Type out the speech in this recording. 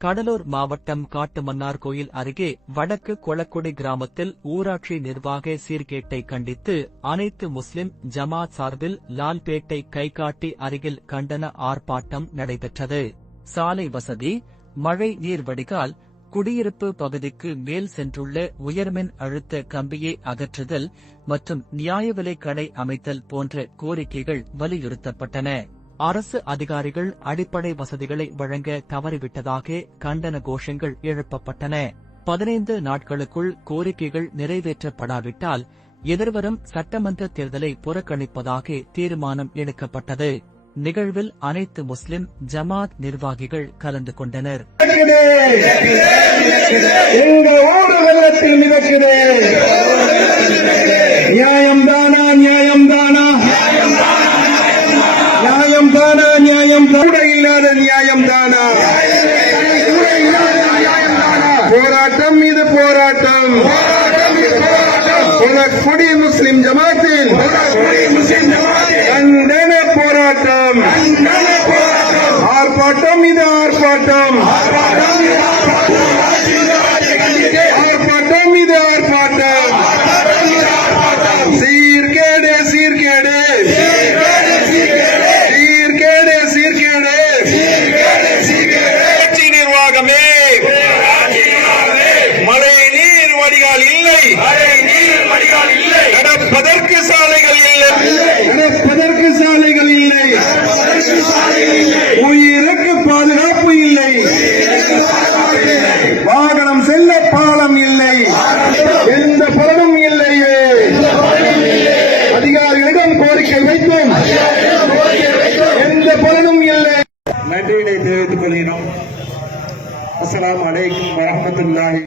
கடலூர் மாவட்டம் காட்டுமன்னார்கோயில் அருகே வடக்கு கொளக்குடி கிராமத்தில் ஊராட்சி நிர்வாக சீர்கேட்டை கண்டித்து அனைத்து முஸ்லிம் ஜமாத் சார்பில் லால்பேட்டை கைகாட்டி அருகில் கண்டன ஆர்ப்பாட்டம் நடைபெற்றது. சாலை வசதி, மழை நீர் வடிகால், குடியிருப்பு பகுதிக்கு மேல் சென்றுள்ள உயர்மின் அழுத்த கம்பியை அகற்றுதல் மற்றும் நியாய விலைக் கடை அமைத்தல் போன்ற கோரிக்கைகள் வலியுறுத்தப்பட்டன. அரசு அதிகாரிகள் அடிப்படை வசதிகளை வழங்க தவறிவிட்டதாக கண்டன கோஷங்கள் எழுப்பப்பட்டன. 15 நாட்களுக்குள் கோரிக்கைகள் நிறைவேற்றப்படாவிட்டால் எதிர்வரும் சட்டமன்ற தேர்தலை புறக்கணிப்பதாக தீர்மானம் எடுக்கப்பட்டது. நிகழ்வில் அனைத்து முஸ்லிம் ஜமாத் நிர்வாகிகள் கலந்து கொண்டனர். போராட்டம் மீது போராட்டம். கொளக்குடி முஸ்லிம் ஜமாத்தில் கண்டன போராட்டம். ஆர்ப்பாட்டம் மீது ஆர்ப்பாட்டம். ஆர்ப்பாட்டம் மீது ஆர்ப்பாட்டம். சீர்கேடு சீர்கேடு சீர்கேடு சீர்கேடு நிர்வாகமே. மழை நீர் வடிகால் இல்லை, நடப்பதற்கு சாலைகள் இல்லை, நடப்பதற்கு சாலைகள் இல்லை, உயிருக்கு பாதுகாப்பு இல்லை, வாகனம் செல்ல பாலம் இல்லை, எந்த பலனும் இல்லையே. அதிகாரிகளிடம் கோரிக்கை வைத்தும் எந்த பலனும் இல்லை. நன்றியை தெரிவித்துக் கொள்கிறோம். அஸ்ஸலாமு அலைக்கும் வரஹ்மத்துல்லாஹி